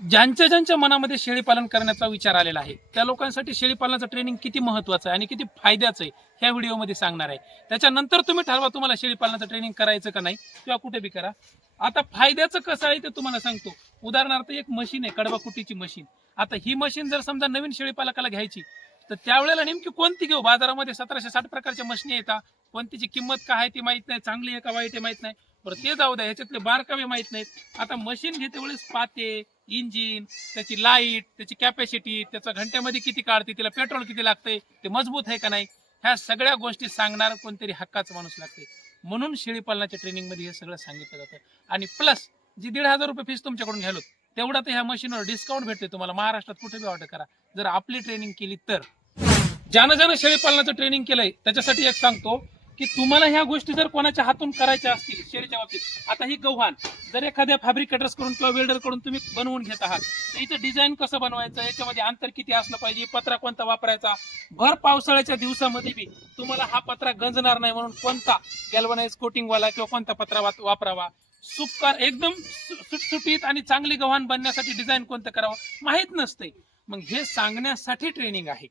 ज्यांच्या ज्यांच्या मनामध्ये शेळी पालन करण्याचा विचार आलेला आहे त्या लोकांसाठी शेळीपालनाचं ट्रेनिंग किती महत्वाचं आहे आणि किती फायद्याचं आहे ह्या व्हिडिओमध्ये सांगणार आहे. त्याच्यानंतर तुम्ही ठरवा तुम्हाला शेळीपालनाचं ट्रेनिंग करायचं का नाही किंवा कुठे बी करा. आता फायद्याचं कसं आहे ते तुम्हाला सांगतो. उदाहरणार्थ एक मशीन आहे कडबा कुटीची मशीन आता ही मशीन जर समजा नवीन शेळी पालकाला घ्यायची तर त्यावेळेला नेमकी कोणती घेऊ? बाजारामध्ये सतराशे साठ प्रकारच्या मशीनी येतात कोणतीची किंमत काय आहे ती माहीत नाही चांगली आहे का वाईट आहे माहीत नाही. बरं ते जाऊ द्या ह्याच्यातले बारकावे माहीत नाहीत. आता मशीन घेते वेळेस पाते इंजिन त्याची लाइट त्याची कॅपॅसिटी त्याचा घंट्यामध्ये किती काढते तिला पेट्रोल किती लागते ते मजबूत आहे का नाही ह्या सगळ्या गोष्टी सांगणार कोणतरी हक्काचा माणूस लागते म्हणून शेळी पालनाच्या ट्रेनिंगमध्ये हे सगळं सांगितलं जातं. आणि प्लस जी दीड हजार रुपये फीस तुमच्याकडून घ्यालो तेवढा तर ह्या मशीनवर डिस्काउंट भेटते तुम्हाला. महाराष्ट्रात कुठे बी ऑर्डर करा. जर आपली ट्रेनिंग केली तर. ज्यानं ज्यानं शेळी पालनाचं ट्रेनिंग केलंय त्याच्यासाठी एक सांगतो की तुम्हाला ह्या गोष्टी जर कोणाच्या हातून करायच्या असतील शेळीच्या बाबतीत. आता ही गव्हाण जर एखाद्या फॅब्रिकेटर्सकडून किंवा वेल्डरकडून तुम्ही बनवून घेत आहात तर इथं डिझाईन कसं बनवायचं? याच्यामध्ये अंतर किती असलं पाहिजे? पत्रा कोणता वापरायचा? भर पावसाळ्याच्या दिवसामध्ये बी तुम्हाला हा पत्रा गंजणार नाही म्हणून कोणता गॅल्वनाइज कोटिंगवाला किंवा कोणता पत्रा वापरावा? सुपकार एकदम सुटसुटीत आणि चांगली गव्हाण बनण्यासाठी डिझाईन कोणतं करावं? माहीत नसते मग हे सांगण्यासाठी ट्रेनिंग आहे.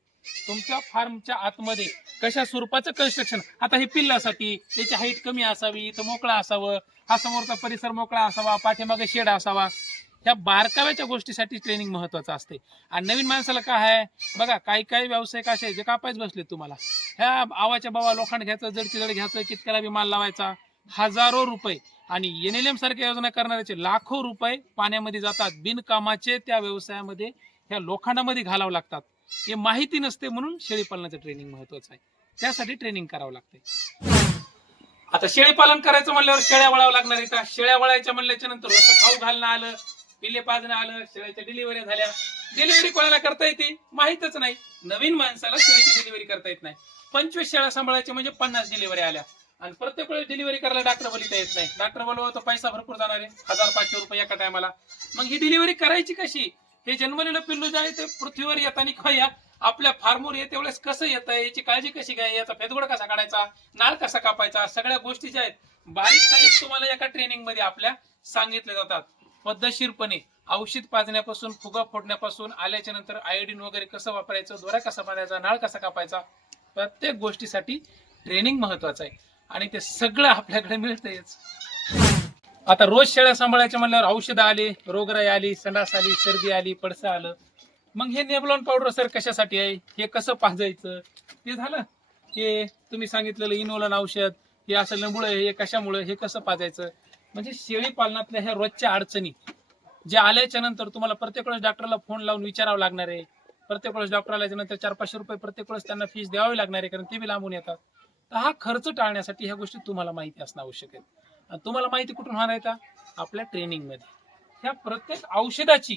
तुमच्या फार्मच्या आतमध्ये कशा स्वरूपाचं कन्स्ट्रक्शन आता हे पिल्लासाठी त्याची हाईट कमी असावी इथं मोकळा असावं हा समोरचा परिसर मोकळा असावा पाठीमागे शेड असावा. ह्या बारकाव्याच्या गोष्टीसाठी ट्रेनिंग महत्वाचं असते. आणि नवीन माणसाला काय आहे? बघा काही काही व्यावसायिक असे जे कापायच बसले तुम्हाला. ह्या आवाच्या बाबा लोखंड घ्यायचं जडची जड घ्यायचं कितक्याला बी माल लावायचा? हजारो रुपये. आणि एनएलएम सारख्या योजना करणाऱ्याचे लाखो रुपये पाण्यामध्ये जातात. बिनकामाचे त्या व्यवसायामध्ये ह्या लोखंडामध्ये घालावं लागतात. हे माहिती नसते म्हणून शेळीपालनाचं ट्रेनिंग महत्वाचं आहे. त्यासाठी ट्रेनिंग करावं लागते. आता शेळी पालन करायचं म्हणल्यावर शेळ्या वळावं लागणार आहे का? शेळ्या वळायच्या म्हणल्याच्या नंतर खाऊ घालणं आलं पिल्ले पाजणं आलं शेळ्याच्या डिलिव्हरी झाल्या. डिलिव्हरी कोणाला करता येते? माहितच नाही. नवीन माणसाला शेळीची डिलिव्हरी करता येत नाही. पंचवीस शेळ्या सांभाळायच्या म्हणजे पन्नास डिलिव्हरी आल्या. आणि प्रत्येक वेळेस डिलिव्हरी करायला डॉक्टर बोलिता येत नाही. डॉक्टर बोलवा तर पैसा भरपूर जाणार आहे. हजार पाचशे रुपये एका टायमाला मग ही डिलिव्हरी करायची कशी? हे जन्मलेलं पिल्लू जे आहे ते पृथ्वीवर येताना खया आपल्या फार्मवर येते वेळेस कसं येतं याची काळजी कशी घ्याय याचा फेदगोड कसा काढायचा नाळ कसा कापायचा सगळ्या गोष्टी ज्या आहेत बारीक सारीक तुम्हाला एका ट्रेनिंगमध्ये आपल्या सांगितल्या जातात. पद्धतशीरपणे औषध पाजण्यापासून फुगा फोडण्यापासून आल्याच्यानंतर आयोडीन वगैरे कसं वापरायचं दोरा कसा बांधायचा नाळ कसा कापायचा प्रत्येक गोष्टीसाठी ट्रेनिंग महत्वाचं आहे. आणि ते सगळं आपल्याकडे मिळतंयच. आता रोज शेळ्या सांभाळायच्या म्हणल्यावर औषधं आली रोगराई आली संडास आली सर्दी आली पडसं आलं. मग हे नेबलॉन पावडर सर कशासाठी आहे? हे कसं पाजायचं? ते झालं. हे तुम्ही सांगितलेलं इनोलन औषध हे असं लंबुळ हे कशामुळे हे कसं पाजायचं? म्हणजे शेळी पालनातल्या ह्या रोजच्या अडचणी. जे आल्याच्यानंतर तुम्हाला प्रत्येक वेळेस डॉक्टरला फोन लावून विचारावं लागणार आहे. प्रत्येक वेळेस डॉक्टर आल्याच्यानंतर चार पाचशे रुपये प्रत्येक वेळेस त्यांना फीस द्यावी लागणार आहे कारण ते बी लांबून येतात. तर हा खर्च टाळण्यासाठी ह्या गोष्टी तुम्हाला माहिती असणं आवश्यक आहे. तुम्हाला माहिती कुठून होणार आहे का आपल्या ट्रेनिंगमध्ये. ह्या प्रत्येक औषधाची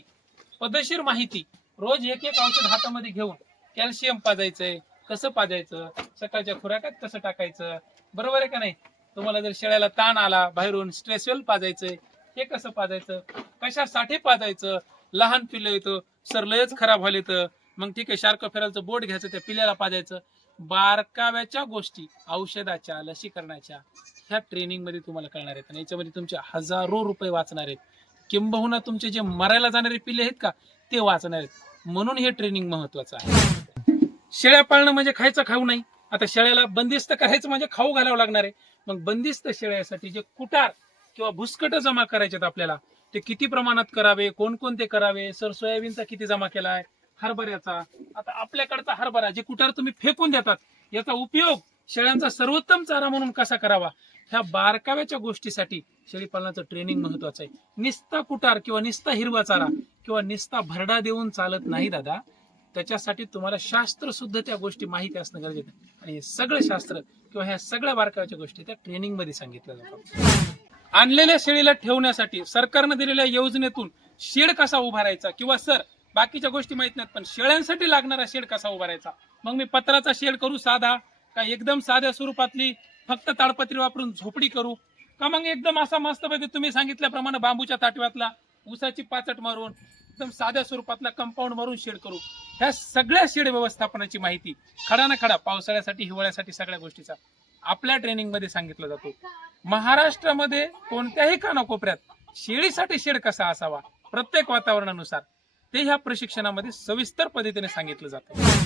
पद्धतशीर माहिती रोज एक एक औषध हातामध्ये घेऊन कॅल्शियम पाजायचंय कसं पाजायचं सकाळच्या खुराकात कसं टाकायचं बरोबर आहे का नाही? तुम्हाला जर शेळ्याला ताण आला बाहेरून स्ट्रेसवेल पाजायचंय हे कसं पाजायचं? कशासाठी पाजायचं? लहान पिल्लं येतं सर लयच खराब व्हायला येतं. मग ठीक आहे शार्क फेरालचं बोट घ्यायचं त्या पिल्याला पाजायचं. बारकाव्याच्या गोष्टी औषधाच्या लसीकरणाच्या. ह्या ट्रेनिंगमध्ये तुम्हाला कळणार आहेत. आणि याच्यामध्ये तुमचे हजारो रुपये वाचणार आहेत. किंबहुना तुमचे जे मरायला जाणारे पिल्ले आहेत का ते वाचणार आहेत. म्हणून हे ट्रेनिंग महत्वाचं आहे. शेळ्या पाळणं म्हणजे खायचं खाऊ नाही. आता शेळ्याला बंदिस्त करायचं म्हणजे खाऊ घालावं लागणार आहे. मग बंदिस्त शेळ्यासाठी जे कुटार किंवा भुसकट जमा करायचे आहेत आपल्याला ते किती प्रमाणात करावे कोणकोणते करावे सर सोयाबीनचा किती जमा केलाय हरभऱ्याचा आता आपल्याकडचा हरभरा जे कुटार तुम्ही फेकून देतात याचा उपयोग शेळ्यांचा सर्वोत्तम चारा म्हणून कसा करावा? ह्या बारकाव्याच्या गोष्टीसाठी शेळीपालनाचं ट्रेनिंग महत्वाचं आहे. निस्ता कुटार किंवा निस्ता हिरवा चारा किंवा निस्ता भरडा देऊन चालत नाही दादा. त्याच्यासाठी तुम्हाला शास्त्र सुद्धा त्या गोष्टी माहिती असणं गरजेचं आहे. आणि हे सगळं शास्त्र किंवा ह्या सगळ्या बारकाव्याच्या गोष्टी त्या ट्रेनिंगमध्ये सांगितल्या जातात. आणलेल्या शेळीला ठेवण्यासाठी सरकारनं दिलेल्या योजनेतून शेड कसा उभारायचा? किंवा सर बाकीच्या गोष्टी माहीत नाहीत पण शेळ्यांसाठी लागणारा शेड कसा उभारायचा? मग मी पत्राचा शेड करू साधा? का एकदम साध्या स्वरूपातली फक्त ताडपत्री वापरून झोपडी करू? का मग एकदम असा मस्तपैकी तुम्ही सांगितल्याप्रमाणे बांबूच्या ताटव्यातला ऊसाची पाचट मारून एकदम साध्या स्वरूपातला कंपाऊंड मारून शेड करू? ह्या सगळ्या शेड व्यवस्थापनाची माहिती खडा ना खडा पावसाळ्यासाठी हिवाळ्यासाठी सगळ्या गोष्टीचा आपल्या ट्रेनिंगमध्ये सांगितला सांगितलं जातो. महाराष्ट्रामध्ये कोणत्याही कानाकोपऱ्यात शेळीसाठी शेड कसा असावा प्रत्येक वातावरणानुसार ते ह्या प्रशिक्षणामध्ये सविस्तर पद्धतीने सांगितलं जातं.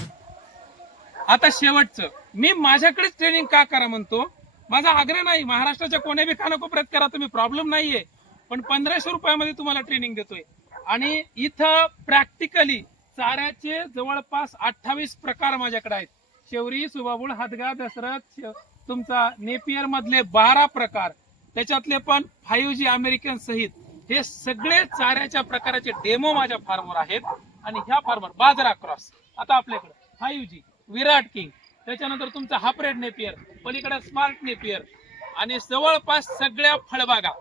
आता शेवटचं. मी माझ्याकडेच ट्रेनिंग का करा म्हणतो? माझा आग्रह नाही. महाराष्ट्राच्या कोण्या बी कानाकोपऱ्यात करा तुम्ही प्रॉब्लेम नाहीये. पण पंधराशे रुपयामध्ये तुम्हाला ट्रेनिंग देतोय. आणि इथं प्रॅक्टिकली चाऱ्याचे जवळपास अठ्ठावीस प्रकार माझ्याकडे आहेत. शेवरी सुबाबुळ हदगा दसरथ तुमचा नेपियर मधले बारा प्रकार. त्याच्यातले पण फाईव्ह जी अमेरिकन सहित हे सगळे चाऱ्याच्या प्रकाराचे डेमो माझ्या फार्मवर आहेत. आणि ह्या फार्मर बाजरा क्रॉस आता आपल्याकडे फाईव्ह जी विराट किंग. त्याच्यानंतर तुमचा हापरेड नेपियर पलीकडे स्मार्ट नेपियर आणि जवळपास सगळ्या फळबागा.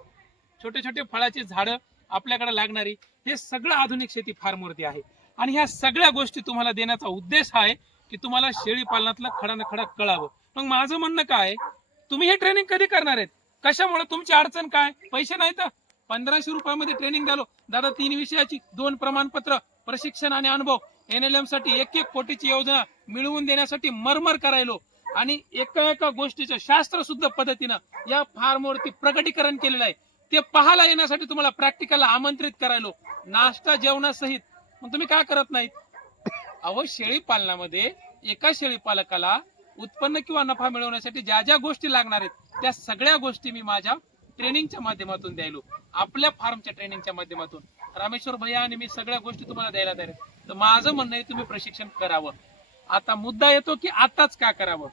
छोटे छोटे फळाची झाडं आपल्याकडे लागणारी हे सगळं आधुनिक शेती फार्मवरती आहे. आणि ह्या सगळ्या गोष्टी तुम्हाला देण्याचा उद्देश आहे की तुम्हाला शेळी पालनातलं खडा न खडा कळावं. मग माझं म्हणणं काय? तुम्ही हे ट्रेनिंग कधी करणार आहेत? कशामुळे? तुमची अडचण काय? पैसे नाही तर? पंधराशे रुपयामध्ये ट्रेनिंग द्यालो. दादा तीन विषयाची दोन प्रमाणपत्र प्रशिक्षण आणि अनुभव. एनएलएमसाठी एक एक कोटीची योजना मिळवून देण्यासाठी मरमर करायलो. आणि एका एका गोष्टीचं शास्त्र सुद्धा पद्धतीनं या फार्मवरती प्रकटीकरण केलेलं आहे. ते पाहायला येण्यासाठी तुम्हाला प्रॅक्टिकलला आमंत्रित करायलो. नाश्ता जेवणासहित. मग तुम्ही काय करत नाहीत? अहो शेळी पालनामध्ये एका शेळी पालकाला उत्पन्न किंवा नफा मिळवण्यासाठी ज्या ज्या गोष्टी लागणार आहेत त्या सगळ्या गोष्टी मी माझ्या ट्रेनिंगच्या माध्यमातून द्यायलो. आपल्या फार्मच्या ट्रेनिंगच्या माध्यमातून. रामेश्वर भैया आणि मी सगळ्या गोष्टी तुम्हाला द्यायला तयार तर माझं म्हणणं आहे तुम्ही प्रशिक्षण करावं. आता मुद्दा येतो की आताच का करावं?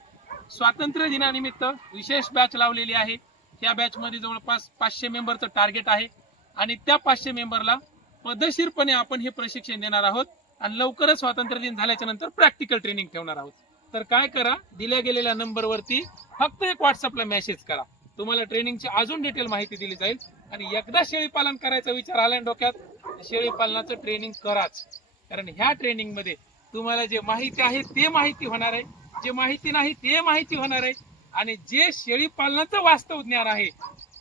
स्वातंत्र्य दिनानिमित्त विशेष बॅच लावलेली आहे. त्या बॅच मध्ये जवळपास पाचशे मेंबरचं टार्गेट आहे. आणि त्या पाचशे मेंबरला पद्धतशीरपणे आपण हे प्रशिक्षण देणार आहोत. आणि लवकरच स्वातंत्र्य दिन झाल्याच्यानंतर प्रॅक्टिकल ट्रेनिंग ठेवणार आहोत. तर काय करा? दिल्या गेलेल्या नंबरवरती फक्त एक व्हॉट्सअपला मेसेज करा. तुम्हाला ट्रेनिंगची अजून डिटेल माहिती दिली जाईल. आणि एकदा शेळी पालन करायचा विचार आला डोक्यात शेळी पालनाचं ट्रेनिंग कराच. कारण ह्या ट्रेनिंगमध्ये तुम्हाला जे माहिती आहे ते माहिती होणार आहे. जे माहिती नाही ते माहिती होणार आहे. आणि जे शेळी पालनाचं वास्तव ज्ञान आहे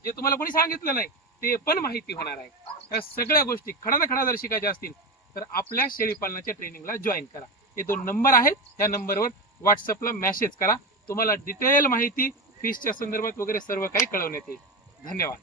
जे तुम्हाला कोणी सांगितलं नाही ते पण माहिती होणार आहे. त्या सगळ्या गोष्टी खडा ना खडा जर शिकायच्या असतील तर आपल्या शेळी पालनाच्या ट्रेनिंगला जॉईन करा. हे दोन नंबर आहेत. त्या नंबरवर व्हॉट्सअपला मेसेज करा. तुम्हाला डिटेल माहिती फीसच्या संदर्भात वगैरे सर्व काही कळवण्यात येईल. धन्यवाद.